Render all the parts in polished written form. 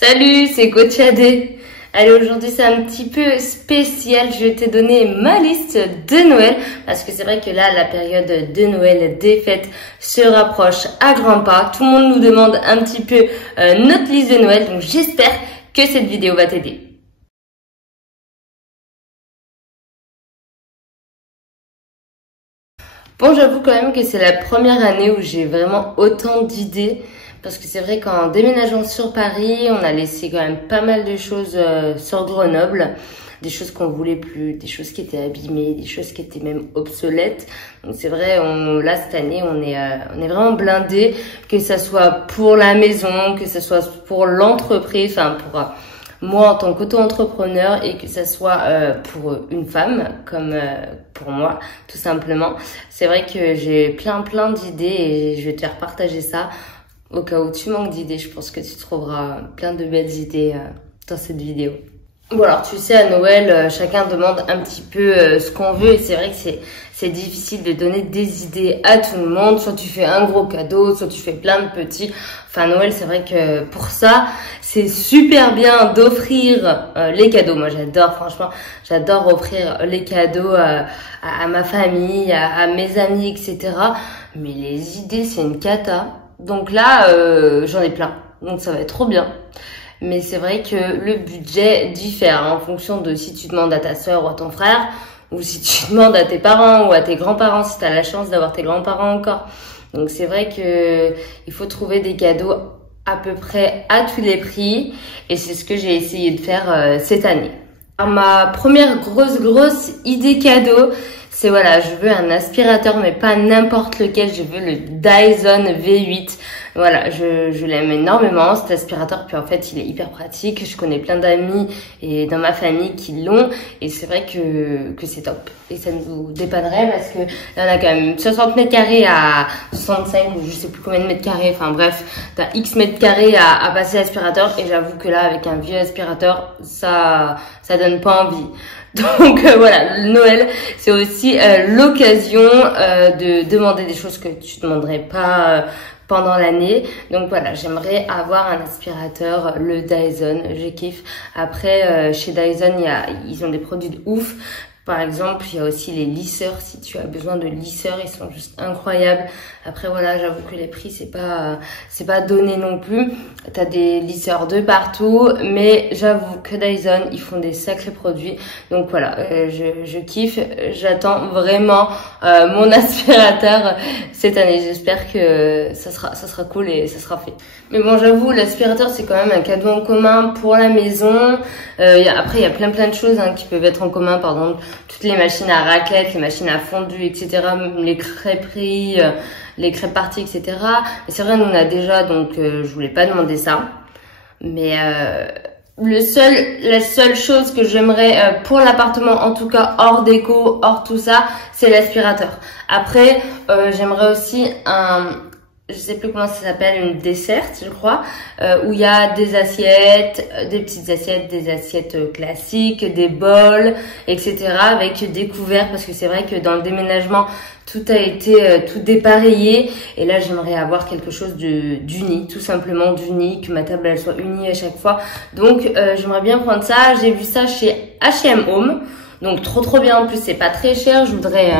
Salut, c'est Coach AD. Allez, aujourd'hui c'est un petit peu spécial. Je vais te donner ma liste de Noël parce que c'est vrai que là, la période de Noël des fêtes se rapproche à grands pas. Tout le monde nous demande un petit peu notre liste de Noël, donc j'espère que cette vidéo va t'aider. Bon, j'avoue quand même que c'est la première année où j'ai vraiment autant d'idées. Parce que c'est vrai qu'en déménageant sur Paris, on a laissé quand même pas mal de choses sur Grenoble. Des choses qu'on voulait plus, des choses qui étaient abîmées, des choses qui étaient même obsolètes. Donc c'est vrai, là cette année, on est vraiment blindés. Que ça soit pour la maison, que ça soit pour l'entreprise, enfin pour moi en tant qu'auto-entrepreneur et que ça soit pour une femme comme pour moi, tout simplement. C'est vrai que j'ai plein d'idées et je vais te faire partager ça. Au cas où tu manques d'idées, je pense que tu trouveras plein de belles idées dans cette vidéo. Bon alors tu sais, à Noël, chacun demande un petit peu ce qu'on veut et c'est vrai que c'est difficile de donner des idées à tout le monde. Soit tu fais un gros cadeau, soit tu fais plein de petits. Enfin Noël, c'est vrai que pour ça, c'est super bien d'offrir les cadeaux. Moi j'adore, franchement, j'adore offrir les cadeaux à ma famille, à mes amis, etc. Mais les idées, c'est une cata. Donc là, j'en ai plein. Donc ça va être trop bien. Mais c'est vrai que le budget diffère en fonction de si tu demandes à ta sœur ou à ton frère, ou si tu demandes à tes parents ou à tes grands-parents, si tu as la chance d'avoir tes grands-parents encore. Donc c'est vrai que il faut trouver des cadeaux à peu près à tous les prix. Et c'est ce que j'ai essayé de faire cette année. Alors, ma première grosse idée cadeau, c'est voilà, je veux un aspirateur, mais pas n'importe lequel, je veux le Dyson V8. Voilà, je l'aime énormément cet aspirateur, puis en fait il est hyper pratique. Je connais plein d'amis et dans ma famille qui l'ont et c'est vrai que c'est top. Et ça nous dépannerait parce que là on a quand même 60 mètres carrés à 65 ou je sais plus combien de mètres carrés. Enfin bref, t'as X mètres carrés à passer l'aspirateur et j'avoue que là avec un vieux aspirateur, ça donne pas envie. Donc voilà, Noël, c'est aussi l'occasion de demander des choses que tu demanderais pas pendant l'année. Donc voilà, j'aimerais avoir un aspirateur, le Dyson, je kiffe. Après, chez Dyson, ils ont des produits de ouf. Par exemple, il y a aussi les lisseurs. Si tu as besoin de lisseurs, ils sont juste incroyables. Après, voilà, j'avoue que les prix, c'est pas donné non plus. T'as des lisseurs de partout, mais j'avoue que Dyson, ils font des sacrés produits. Donc voilà, je kiffe. J'attends vraiment mon aspirateur cette année. J'espère que ça sera cool et ça sera fait. Mais bon, j'avoue, l'aspirateur, c'est quand même un cadeau en commun pour la maison. Après, il y a plein de choses qui peuvent être en commun. Par exemple, toutes les machines à raclette, les machines à fondu, etc. Les crêperies, les crêpes parties, etc. Et c'est vrai, nous, on a déjà, donc je voulais pas demander ça. Mais la seule chose que j'aimerais pour l'appartement, en tout cas hors déco, hors tout ça, c'est l'aspirateur. Après, j'aimerais aussi je sais plus comment ça s'appelle, une desserte, je crois, où il y a des assiettes, des petites assiettes, des assiettes classiques, des bols, etc. avec des couverts, parce que c'est vrai que dans le déménagement, tout a été tout dépareillé. Et là, j'aimerais avoir quelque chose d'uni, tout simplement d'uni, que ma table elle soit unie à chaque fois. Donc, j'aimerais bien prendre ça. J'ai vu ça chez H&M Home. Donc, trop bien. En plus, c'est pas très cher. Je voudrais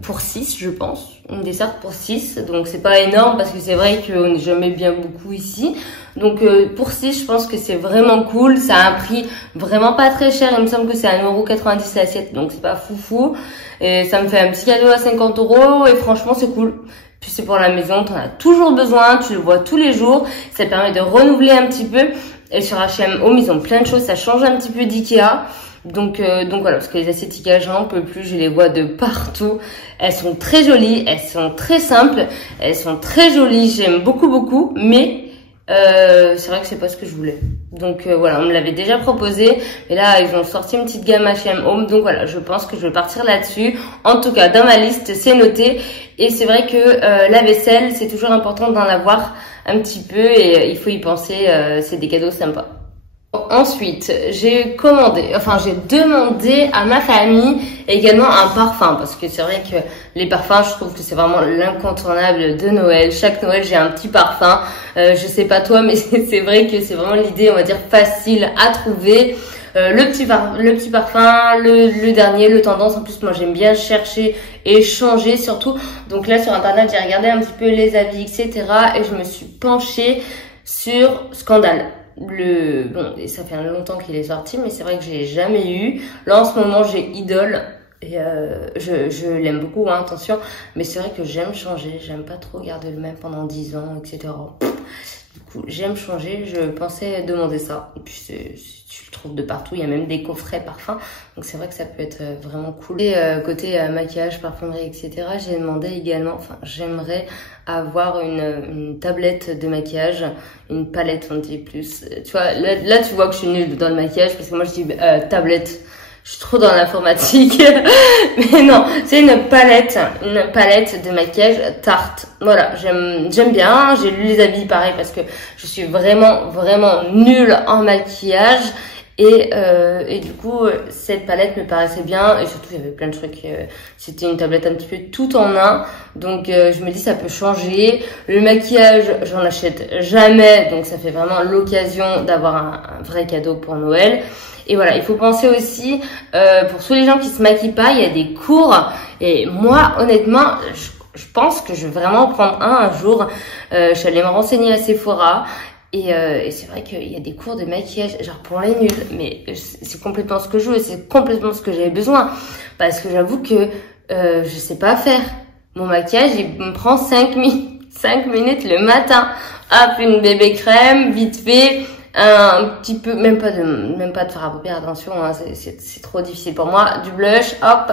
pour 6, je pense. Une desserte pour 6. Donc, c'est pas énorme parce que c'est vrai qu'on n'est jamais bien beaucoup ici. Donc, pour 6, je pense que c'est vraiment cool. Ça a un prix vraiment pas très cher. Il me semble que c'est 1,90 € l'assiette. Donc, c'est pas foufou. Et ça me fait un petit cadeau à 50 €. Et franchement, c'est cool. Puis, c'est pour la maison. T'en as toujours besoin. Tu le vois tous les jours. Ça permet de renouveler un petit peu. Et sur H&M Home, ils ont plein de choses. Ça change un petit peu d'Ikea. Donc voilà, parce que les assiettes Ikea, j'en peux plus, je les vois de partout. Elles sont très jolies, elles sont très simples, elles sont très jolies, j'aime beaucoup, mais c'est vrai que c'est pas ce que je voulais. Donc voilà, on me l'avait déjà proposé, et là ils ont sorti une petite gamme H&M Home, donc voilà, je pense que je vais partir là-dessus. En tout cas, dans ma liste, c'est noté, et c'est vrai que la vaisselle, c'est toujours important d'en avoir un petit peu, et il faut y penser, c'est des cadeaux sympas. Ensuite, j'ai demandé à ma famille également un parfum parce que c'est vrai que les parfums, je trouve que c'est vraiment l'incontournable de Noël. Chaque Noël, j'ai un petit parfum. Je sais pas toi, mais c'est vrai que c'est vraiment l'idée, on va dire, facile à trouver. Le petit parfum, le dernier, le tendance. En plus, moi, j'aime bien chercher et changer surtout. Donc là, sur Internet, j'ai regardé un petit peu les avis, etc. Et je me suis penchée sur Scandale. Bon, et ça fait longtemps qu'il est sorti, mais c'est vrai que je l'ai jamais eu. Là, en ce moment, j'ai Idol. Et je l'aime beaucoup, hein, attention. Mais c'est vrai que j'aime changer. J'aime pas trop garder le même pendant 10 ans, etc. Du coup, j'aime changer. Je pensais demander ça. Et puis, tu le trouves de partout. Il y a même des coffrets parfums. Donc, c'est vrai que ça peut être vraiment cool. Et côté maquillage, parfumerie, etc., j'ai demandé également, enfin, j'aimerais avoir une tablette de maquillage, une palette, on dit plus. Tu vois, là, tu vois que je suis nulle dans le maquillage parce que moi, je dis tablette. Je suis trop dans l'informatique. Mais non, c'est une palette de maquillage Tarte. Voilà, j'aime bien. J'ai lu les avis pareil parce que je suis vraiment nulle en maquillage. Et du coup, cette palette me paraissait bien. Et surtout, il y avait plein de trucs. C'était une tablette un petit peu tout en un. Donc, je me dis, ça peut changer. Le maquillage, j'en achète jamais. Donc, ça fait vraiment l'occasion d'avoir un vrai cadeau pour Noël. Et voilà, il faut penser aussi, pour tous les gens qui se maquillent pas, il y a des cours. Et moi, honnêtement, je pense que je vais vraiment prendre un jour. Je suis allée me renseigner à Sephora. Et c'est vrai qu'il y a des cours de maquillage, genre pour les nuls. Mais c'est complètement ce que je veux, c'est complètement ce que j'avais besoin. Parce que j'avoue que je sais pas faire. Mon maquillage, il me prend 5 minutes le matin. Hop, une bébé crème, vite fait. Un petit peu, même pas de fard à paupières, attention, hein, c'est trop difficile pour moi. Du blush, hop,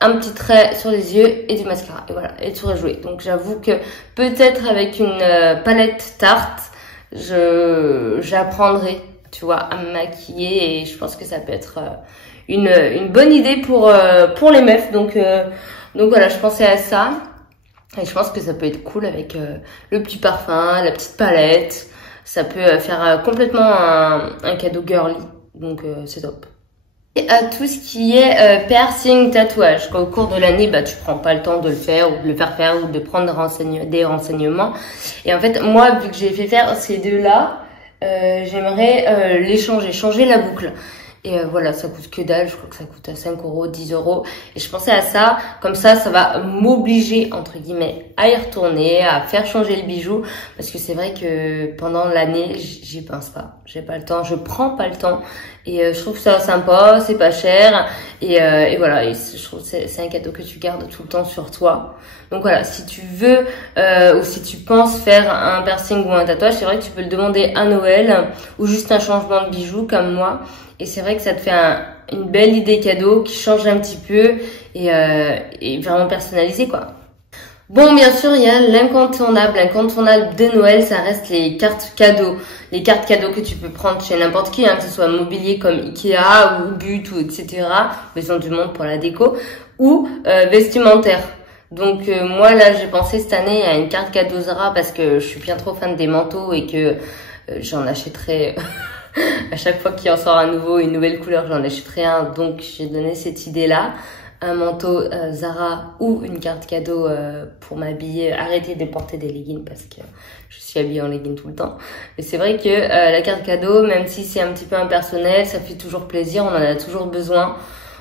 un petit trait sur les yeux et du mascara. Et voilà, et tout rejoué. Donc j'avoue que peut-être avec une palette Tarte, j'apprendrai, tu vois, à me maquiller et je pense que ça peut être une bonne idée pour les meufs. Donc voilà, je pensais à ça et je pense que ça peut être cool avec le petit parfum, la petite palette. Ça peut faire complètement un cadeau girly, donc c'est top. Et à tout ce qui est piercing, tatouage, qu'au cours de l'année, bah tu prends pas le temps de le faire ou de le faire faire ou de prendre des renseignements. Et en fait, moi, vu que j'ai fait faire ces deux-là, j'aimerais les changer la boucle. Et voilà, ça coûte que dalle, je crois que ça coûte à 5 €, 10 €. Et je pensais à ça, comme ça va m'obliger, entre guillemets, à y retourner, à faire changer le bijou. Parce que c'est vrai que pendant l'année, j'y pense pas. J'ai pas le temps, je prends pas le temps. Et je trouve ça sympa, c'est pas cher. Et voilà, et je trouve que c'est un cadeau que tu gardes tout le temps sur toi. Donc voilà, si tu veux ou si tu penses faire un piercing ou un tatouage, c'est vrai que tu peux le demander à Noël ou juste un changement de bijou comme moi. Et c'est vrai que ça te fait une belle idée cadeau qui change un petit peu et vraiment personnalisé, quoi. Bon, bien sûr, il y a l'incontournable. L'incontournable de Noël, ça reste les cartes cadeaux. Les cartes cadeaux que tu peux prendre chez n'importe qui, hein, que ce soit mobilier comme Ikea ou But ou etc. Maison du Monde pour la déco. Ou vestimentaire. Donc moi, là, j'ai pensé cette année à une carte cadeau Zara parce que je suis bien trop fan des manteaux et que j'en achèterai... À chaque fois qu'il en sort un nouveau, une nouvelle couleur, j'en achèterai un. Donc, j'ai donné cette idée-là. Un manteau Zara ou une carte cadeau pour m'habiller. Arrêter de porter des leggings parce que je suis habillée en leggings tout le temps. Mais c'est vrai que la carte cadeau, même si c'est un petit peu impersonnel, ça fait toujours plaisir. On en a toujours besoin.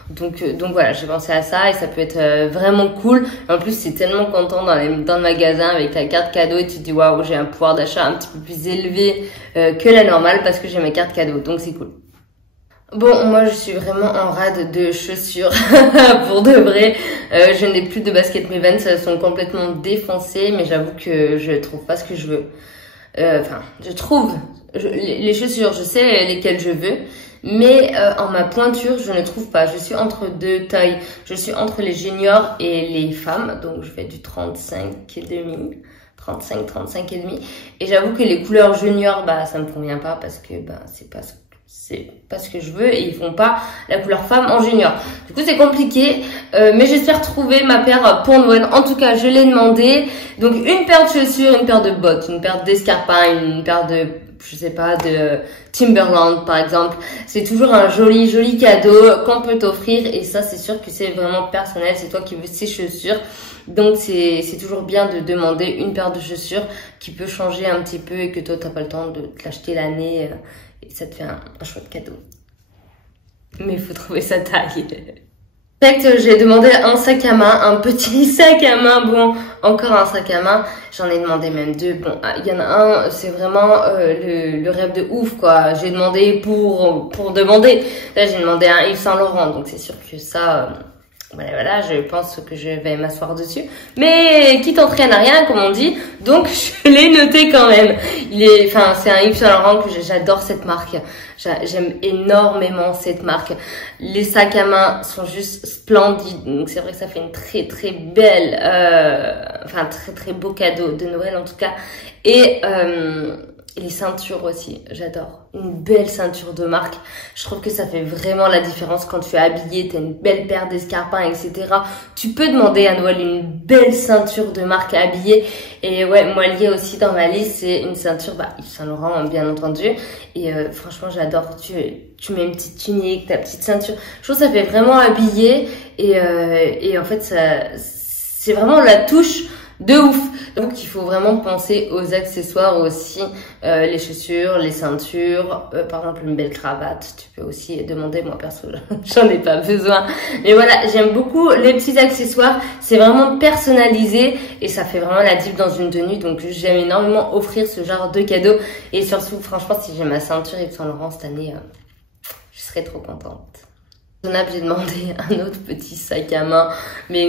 Donc voilà, j'ai pensé à ça et ça peut être vraiment cool. En plus, c'est tellement content dans le magasin avec ta carte cadeau et tu te dis waouh, j'ai un pouvoir d'achat un petit peu plus élevé que la normale parce que j'ai ma carte cadeau. Donc c'est cool. Bon, moi je suis vraiment en rade de chaussures pour de vrai. Je n'ai plus de baskets Vans, elles sont complètement défoncées, mais j'avoue que je trouve pas ce que je veux. Je trouve les chaussures, je sais lesquelles je veux. Mais en ma pointure, je ne trouve pas. Je suis entre deux tailles. Je suis entre les juniors et les femmes. Donc, je fais du 35,5. 35,5. Et j'avoue que les couleurs juniors, bah, ça me convient pas parce que, bah, c'est pas ce que je veux et ils font pas la couleur femme en junior. Du coup, c'est compliqué. Mais j'espère trouver ma paire pour Noël. En tout cas, je l'ai demandé. Donc, une paire de chaussures, une paire de bottes, une paire d'escarpins, une paire de je sais pas, de Timberland par exemple. C'est toujours un joli cadeau qu'on peut t'offrir et ça c'est sûr que c'est vraiment personnel, c'est toi qui veux ces chaussures. Donc c'est toujours bien de demander une paire de chaussures qui peut changer un petit peu et que toi t'as pas le temps de te l'acheter l'année et ça te fait un chouette cadeau. Mais il faut trouver sa taille. En fait, j'ai demandé un sac à main, un petit sac à main. Bon, encore un sac à main. J'en ai demandé même deux. Bon, il y en a un, c'est vraiment le rêve de ouf, quoi. J'ai demandé pour demander. Là, j'ai demandé un Yves Saint Laurent, donc c'est sûr que ça... Voilà, je pense que je vais m'asseoir dessus. Mais qui t'entraîne à rien, comme on dit. Donc, je l'ai noté quand même. C'est un Yves Saint Laurent que j'adore cette marque. J'aime énormément cette marque. Les sacs à main sont juste splendides. Donc, c'est vrai que ça fait une très belle, très beau cadeau de Noël en tout cas. Et les ceintures aussi, j'adore. Une belle ceinture de marque. Je trouve que ça fait vraiment la différence quand tu es habillé, t'as une belle paire d'escarpins, etc. Tu peux demander à Noël une belle ceinture de marque habillée. Et ouais, moi lié aussi dans ma liste, c'est une ceinture, Yves Saint Laurent, bien entendu. Et franchement, j'adore. Tu mets une petite tunique, ta petite ceinture. Je trouve que ça fait vraiment habillé. Et en fait, c'est vraiment la touche de ouf. Donc il faut vraiment penser aux accessoires aussi, les chaussures, les ceintures, par exemple une belle cravate, tu peux aussi demander, moi perso j'en ai pas besoin. Mais voilà, j'aime beaucoup les petits accessoires, c'est vraiment personnalisé et ça fait vraiment la diff dans une tenue, donc j'aime énormément offrir ce genre de cadeaux. Et surtout franchement si j'ai ma ceinture Yves Saint Laurent cette année, je serais trop contente. J'ai demandé un autre petit sac à main, mais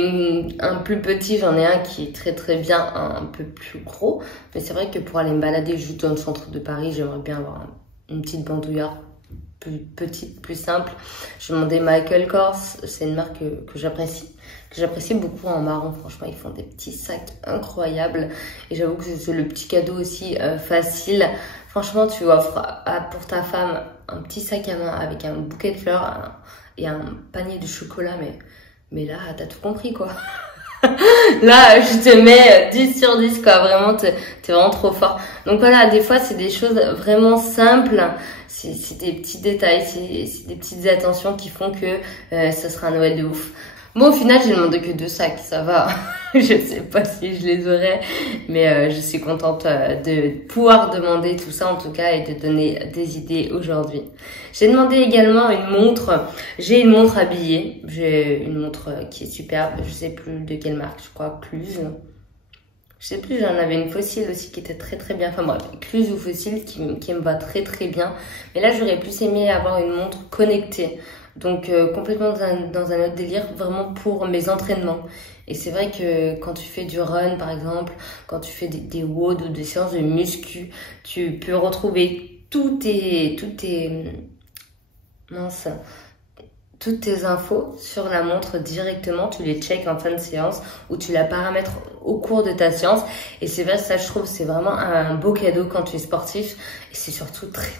un plus petit, j'en ai un qui est très bien, un peu plus gros. Mais c'est vrai que pour aller me balader juste dans le centre de Paris, j'aimerais bien avoir une petite bandoulière plus petite, plus simple. J'ai demandé Michael Kors, c'est une marque que j'apprécie beaucoup en marron. Franchement, ils font des petits sacs incroyables. Et j'avoue que c'est le petit cadeau aussi facile. Franchement, tu offres pour ta femme un petit sac à main avec un bouquet de fleurs et un panier de chocolat, mais là, t'as tout compris, quoi. Là, je te mets 10 sur 10, quoi. Vraiment, t'es vraiment trop fort. Donc voilà, des fois, c'est des choses vraiment simples. C'est des petits détails, c'est des petites attentions qui font que ça sera un Noël de ouf. Bon, au final, j'ai demandé que 2 sacs, ça va. Je sais pas si je les aurais, mais je suis contente de pouvoir demander tout ça en tout cas et de donner des idées aujourd'hui. J'ai demandé également une montre. J'ai une montre habillée. J'ai une montre qui est superbe. Je sais plus de quelle marque, je crois Cluse. Je sais plus, j'en avais une Fossil aussi qui était très bien. Enfin bref, Cluse ou Fossil qui me va très bien. Mais là, j'aurais plus aimé avoir une montre connectée. Donc complètement dans un autre délire, vraiment pour mes entraînements. Et c'est vrai que quand tu fais du run par exemple, quand tu fais des WOD ou des séances de muscu, tu peux retrouver toutes tes infos sur la montre directement, tu les checks en fin de séance ou tu la paramètres au cours de ta séance. Et c'est vrai, ça je trouve c'est vraiment un beau cadeau quand tu es sportif et c'est surtout très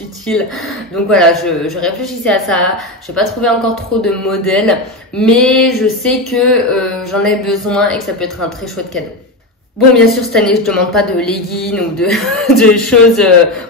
utile. Donc voilà, je réfléchissais à ça, j'ai pas trouvé encore trop de modèles, mais je sais que j'en ai besoin et que ça peut être un très chouette cadeau. Bon, bien sûr, cette année, je demande pas de leggings ou de choses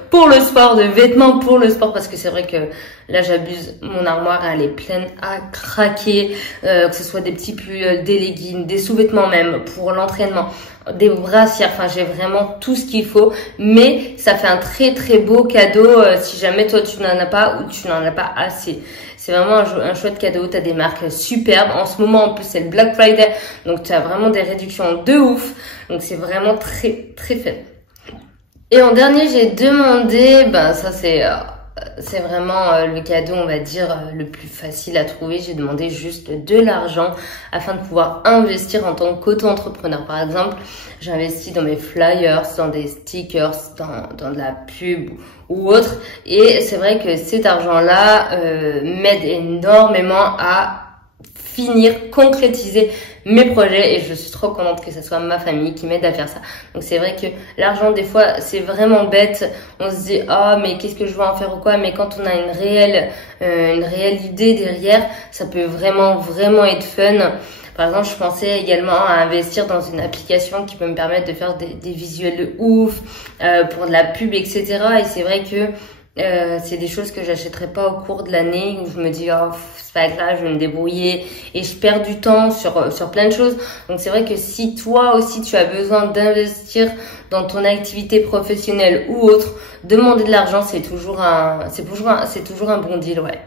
pour le sport, de vêtements pour le sport, parce que c'est vrai que là, j'abuse. Mon armoire, elle est pleine à craquer, que ce soit des petits pulls, des leggings, des sous-vêtements même pour l'entraînement, des brassières. Enfin, j'ai vraiment tout ce qu'il faut, mais ça fait un très beau cadeau si jamais toi, tu n'en as pas ou tu n'en as pas assez. C'est vraiment un chouette cadeau. Tu as des marques superbes. En ce moment, en plus, c'est le Black Friday. Donc, tu as vraiment des réductions de ouf. Donc, c'est vraiment très fun. Et en dernier, j'ai demandé, ça c'est vraiment le cadeau, on va dire, le plus facile à trouver. J'ai demandé juste de l'argent afin de pouvoir investir en tant qu'auto-entrepreneur. Par exemple, j'investis dans mes flyers, dans des stickers, dans de la pub ou autre. Et c'est vrai que cet argent-là m'aide énormément à concrétiser mes projets et je suis trop contente que ce soit ma famille qui m'aide à faire ça. Donc c'est vrai que l'argent des fois c'est vraiment bête, on se dit mais qu'est-ce que je vais en faire ou quoi, mais quand on a une réelle idée derrière, ça peut vraiment être fun. Par exemple, je pensais également à investir dans une application qui peut me permettre de faire des visuels de ouf, pour de la pub, etc. Et c'est vrai que c'est des choses que j'achèterai pas au cours de l'année, où je me dis oh c'est pas grave, je vais me débrouiller, et je perds du temps sur plein de choses. Donc c'est vrai que si toi aussi tu as besoin d'investir dans ton activité professionnelle ou autre, demander de l'argent, c'est toujours un bon deal, ouais.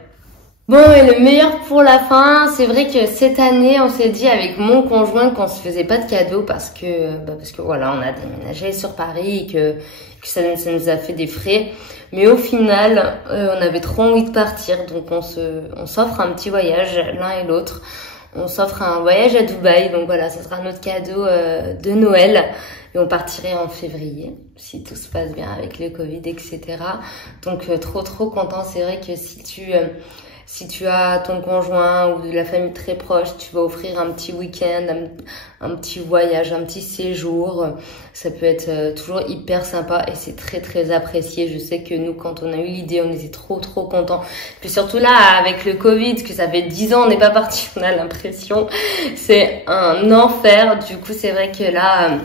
Bon, et le meilleur pour la fin, c'est vrai que cette année, on s'est dit avec mon conjoint qu'on se faisait pas de cadeaux parce que voilà, on a déménagé sur Paris et que ça nous a fait des frais. Mais au final, on avait trop envie de partir, donc on s'offre un petit voyage l'un et l'autre. On s'offre un voyage à Dubaï, donc voilà, ça sera notre cadeau de Noël. Et on partirait en février, si tout se passe bien avec le Covid, etc. Donc trop content. C'est vrai que si tu as ton conjoint ou de la famille très proche, tu vas offrir un petit week-end, un petit voyage, un petit séjour. Ça peut être toujours hyper sympa et c'est très apprécié. Je sais que nous, quand on a eu l'idée, on était trop contents. Puis surtout là, avec le Covid, que ça fait 10 ans, on n'est pas parti, on a l'impression. C'est un enfer. Du coup, c'est vrai que là,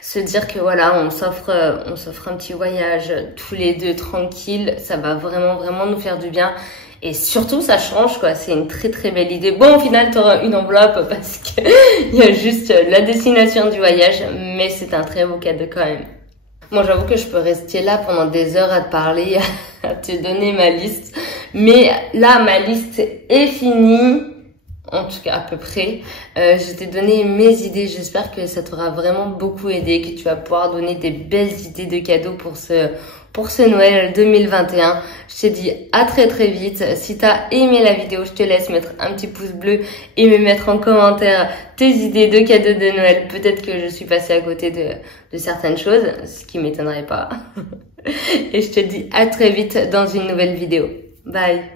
se dire que voilà, on s'offre un petit voyage tous les deux tranquille, ça va vraiment nous faire du bien. Et surtout, ça change, quoi. C'est une très belle idée. Bon, au final, t'auras une enveloppe parce que il y a juste la destination du voyage, mais c'est un très beau cadeau quand même. Moi, j'avoue que je peux rester là pendant des heures à te parler, à te donner ma liste. Mais là, ma liste est finie. En tout cas, à peu près. Je t'ai donné mes idées. J'espère que ça t'aura vraiment beaucoup aidé, que tu vas pouvoir donner des belles idées de cadeaux pour ce Noël 2021. Je te dis à très vite. Si t'as aimé la vidéo, je te laisse mettre un petit pouce bleu et me mettre en commentaire tes idées de cadeaux de Noël. Peut-être que je suis passée à côté de certaines choses, ce qui m'étonnerait pas. Et je te dis à très vite dans une nouvelle vidéo. Bye.